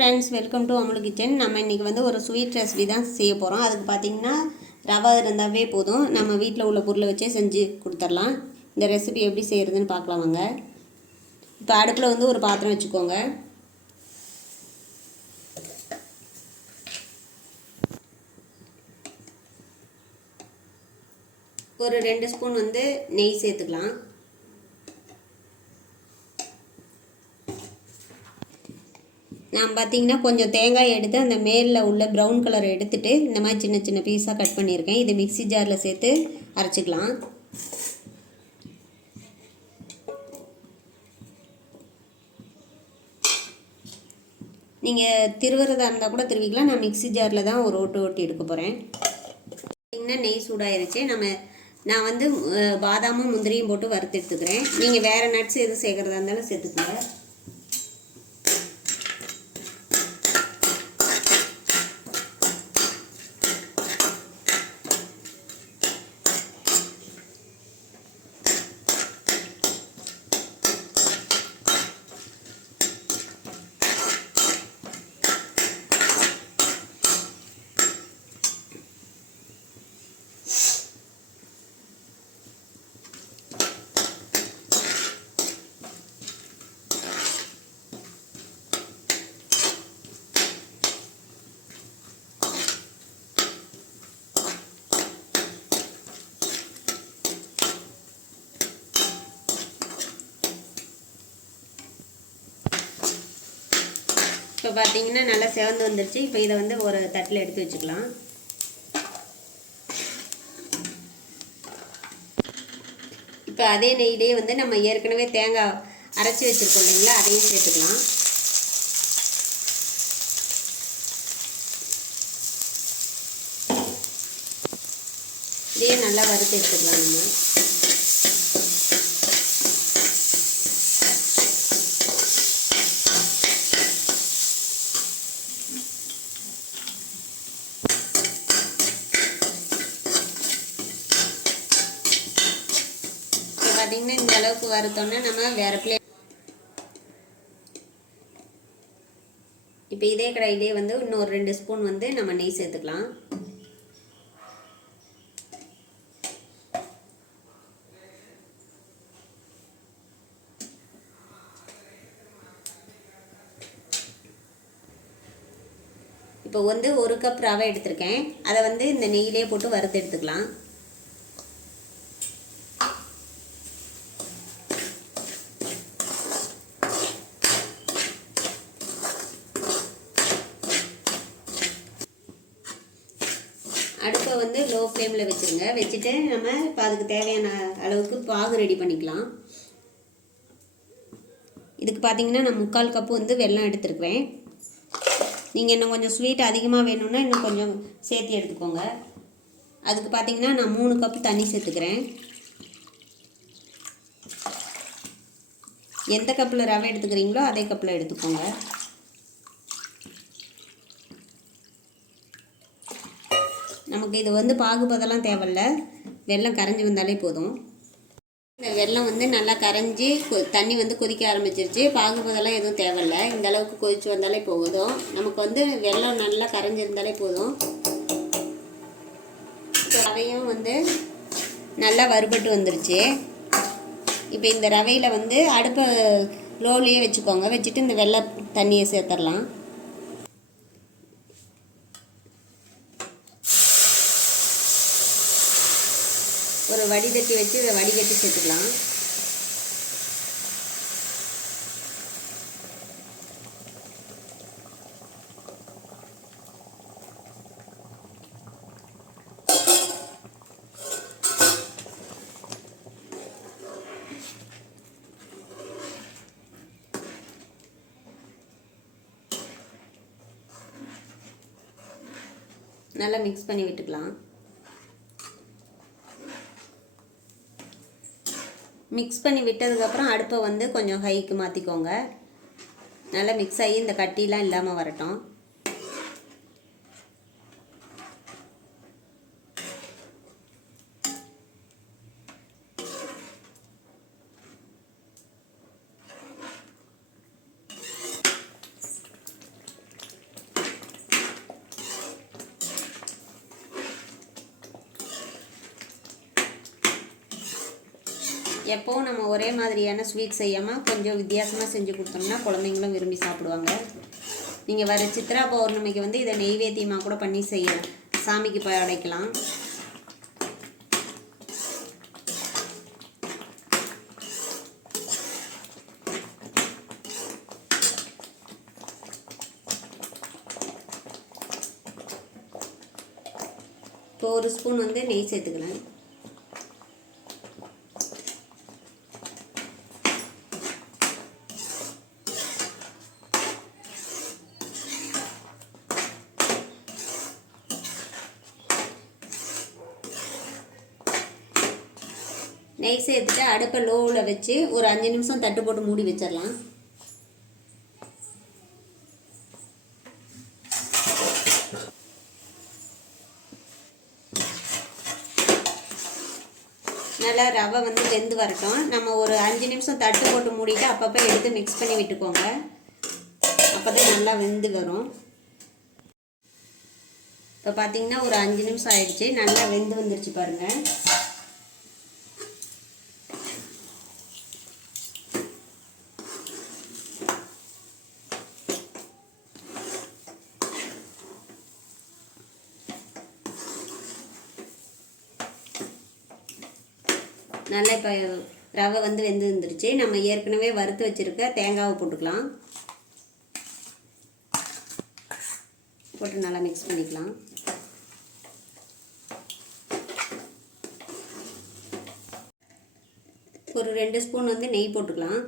Friends, welcome to Amul kitchen. நம்ம இன்றைக்கி வந்து ஒரு ஸ்வீட் ரெசிபி தான் செய்ய போகிறோம். அதுக்கு பார்த்திங்கன்னா ரவை இருந்தாவே போதும், நம்ம வீட்டில் உள்ள பொருளை வச்சே செஞ்சு கொடுத்துடலாம். இந்த ரெசிபி எப்படி செய்கிறதுன்னு பார்க்கலாம் வாங்க. இப்போ அடுப்பில் வந்து ஒரு பாத்திரம் வச்சுக்கோங்க. ஒரு 2 ஸ்பூன் வந்து நெய் சேர்த்துக்கலாம். நான் பார்த்திங்கன்னா கொஞ்சம் தேங்காய் எடுத்து அந்த மேலில் உள்ள ப்ரௌன் கலரை எடுத்துகிட்டு இந்த மாதிரி சின்ன சின்ன பீஸாக கட் பண்ணியிருக்கேன். இதை மிக்ஸி ஜாரில் சேர்த்து அரைச்சிக்கலாம். நீங்கள் திருவுறதா இருந்தால் கூட திருவிக்கலாம். நான் மிக்ஸி ஜாரில் தான் ஒரு ஓட்டி எடுக்க போகிறேன். பார்த்திங்கன்னா நெய் சூடாயிருச்சு. நான் வந்து பாதாமும் முந்திரியும் போட்டு வறுத்து எடுத்துக்கிறேன். நீங்கள் வேறு நட்ஸ் எதுவும் சேர்க்குறதா இருந்தாலும் சேர்த்துக்கோங்க. இப்போ பார்த்தீங்கன்னா நல்லா செவந்து வந்துருச்சு. இப்போ இதை வந்து ஒரு தட்டில் எடுத்து வச்சுக்கலாம். இப்போ அதே நெய்யிலே வந்து நம்ம ஏற்கனவே தேங்காய் அரைச்சி வச்சுருக்கோம் இல்லைங்களா, அதையும் சேர்த்துக்கலாம். இதையே நல்லா வறுத்து எடுத்துக்கலாம். நம்ம பார்த்தீங்கன்னா இந்த அளவுக்கு வறுத்தோன்னா நம்ம வேறு பிளேட். இப்போ இதே கடாயிலே வந்து இன்னொரு 2 ஸ்பூன் வந்து நம்ம நெய் சேர்த்துக்கலாம். இப்போ வந்து 1 கப் ரவை எடுத்திருக்கேன். அதை வந்து இந்த நெய்யிலே போட்டு வறுத்து எடுத்துக்கலாம். அடுப்பை வந்து லோ ஃப்ளேமில் வச்சுருங்க. வச்சுட்டு நம்ம இப்போ அதுக்கு தேவையான அளவுக்கு பாகு ரெடி பண்ணிக்கலாம். இதுக்கு பார்த்திங்கன்னா நான் 3/4 கப்பு வந்து வெல்லம் எடுத்துருக்குறேன். நீங்கள் இன்னும் கொஞ்சம் ஸ்வீட் அதிகமாக வேணும்னா இன்னும் கொஞ்சம் சேர்த்து எடுத்துக்கோங்க. அதுக்கு பார்த்திங்கன்னா நான் 3 கப்பு தண்ணி சேர்த்துக்கிறேன். எந்த கப்பில் ரவை எடுத்துக்கிறீங்களோ அதே கப்பில் எடுத்துக்கோங்க. நமக்கு இது வந்து பாகுபதெல்லாம் தேவையில்ல, வெல்லம் கரைஞ்சி வந்தாலே போதும். இந்த வெல்லம் வந்து நல்லா கரைஞ்சி தண்ணி வந்து கொதிக்க ஆரம்பிச்சிருச்சு. பாகுபதெல்லாம் எதுவும் தேவையில்லை. இந்த அளவுக்கு கொதிச்சு வந்தாலே போதும். நமக்கு வந்து வெல்லம் நல்லா கரைஞ்சிருந்தாலே போதும். ரவையும் வந்து நல்லா வறுபட்டு வந்துருச்சு. இப்போ இந்த ரவையில் வந்து அடுப்பை லோவிலேயே வச்சுக்கோங்க. வச்சுட்டு இந்த வெள்ளை தண்ணியை சேர்த்துடலாம். ஒரு வடிகட்டி வச்சு இதை வடிகட்டி சேர்த்துக்கலாம். நல்லா மிக்ஸ் பண்ணி விட்டுக்கலாம். மிக்ஸ் பண்ணி விட்டதுக்கப்புறம் அடுப்பை வந்து கொஞ்சம் ஹைக்கு மாற்றிக்கோங்க. நல்லா மிக்ஸ் ஆகி இந்த கட்டிலாம் இல்லாமல் வரட்டும். எப்போவும் நம்ம ஒரே மாதிரியான ஸ்வீட் செய்யாமல் கொஞ்சம் வித்தியாசமாக செஞ்சு கொடுத்தோம்னா குழந்தைங்களும் விரும்பி சாப்பிடுவாங்க. நீங்கள் வர சித்ரா பௌர்ணமிக்கு வந்து இதை நெய்வேத்தியமாக கூட பண்ணி செய்யலாம், சாமிக்கு படைக்கலாம். இப்போ 1 ஸ்பூன் வந்து நெய் சேர்த்துக்கலாம். நெய் சேர்த்துட்டு அடுப்பை லோவில் வச்சு ஒரு 5 நிமிஷம் தட்டு போட்டு மூடி வச்சிடலாம். நல்லா ரவை வந்து வெந்து வரட்டும். நம்ம ஒரு 5 நிமிஷம் தட்டு போட்டு மூடிட்டு அப்பப்போ எடுத்து மிக்ஸ் பண்ணி விட்டுக்கோங்க, அப்போ தான் நல்லா வெந்து வரும். இப்போ பார்த்தீங்கன்னா ஒரு 5 நிமிஷம் ஆயிடுச்சு, நல்லா வெந்து வந்துருச்சு பாருங்கள். நல்லா இப்போ ரவை வந்து வெந்து வந்துருச்சு. நம்ம ஏற்கனவே வறுத்து வச்சுருக்க தேங்காவை போட்டுக்கலாம். போட்டு நல்லா மிக்ஸ் பண்ணிக்கலாம். ஒரு 2 ஸ்பூன் வந்து நெய் போட்டுக்கலாம்.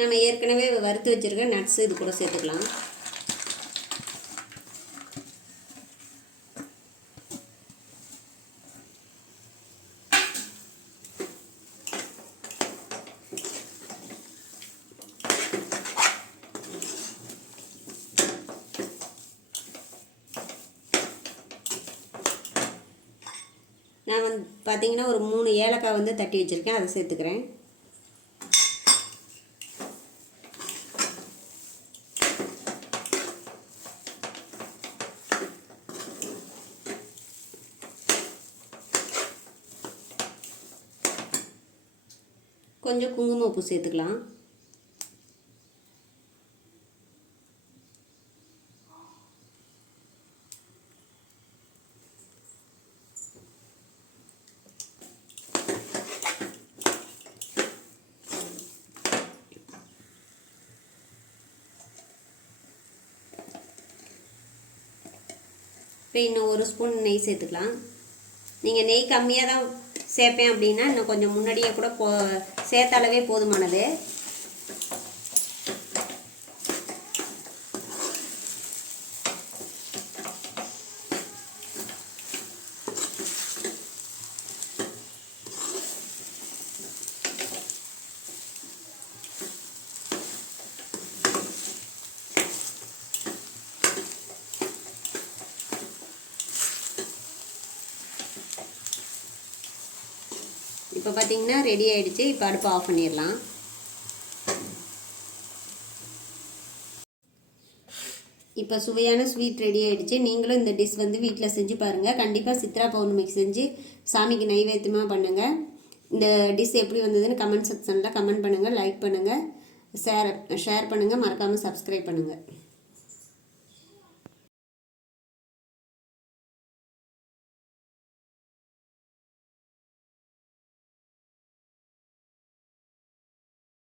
நம்ம ஏற்கனவே வறுத்து வச்சுருக்க நட்ஸ் இது கூட சேர்த்துக்கலாம். நான் வந்து பார்த்திங்கன்னா ஒரு 3 ஏலக்காய் வந்து தட்டி வச்சுருக்கேன், அதை சேர்த்துக்கிறேன். கொஞ்சம் குங்குமப்பூ சேர்த்துக்கலாம். இப்போ இன்னும் 1 ஸ்பூன் நெய் சேர்த்துக்கலாம். நீங்கள் நெய் கம்மியாக தான் சேர்ப்பேன் அப்படின்னா இன்னும் கொஞ்சம் முன்னாடியே கூட சேர்த்தாலவே போதுமானது. இப்போ பார்த்தீங்கன்னா ரெடி ஆகிடுச்சு. இப்போ அடுப்பை ஆஃப் பண்ணிடலாம். இப்போ சுவையான ஸ்வீட் ரெடி ஆகிடுச்சு. நீங்களும் இந்த டிஷ் வந்து வீட்டில் செஞ்சு பாருங்கள். கண்டிப்பாக சித்ரா பௌர்ணமிக்கு செஞ்சு சாமிக்கு நைவேத்தியமாக பண்ணுங்கள். இந்த டிஷ் எப்படி வந்ததுன்னு கமெண்ட் செக்ஷனில் கமெண்ட் பண்ணுங்கள், லைக் பண்ணுங்கள், ஷேர் பண்ணுங்கள், மறக்காமல் சப்ஸ்கிரைப் பண்ணுங்கள்.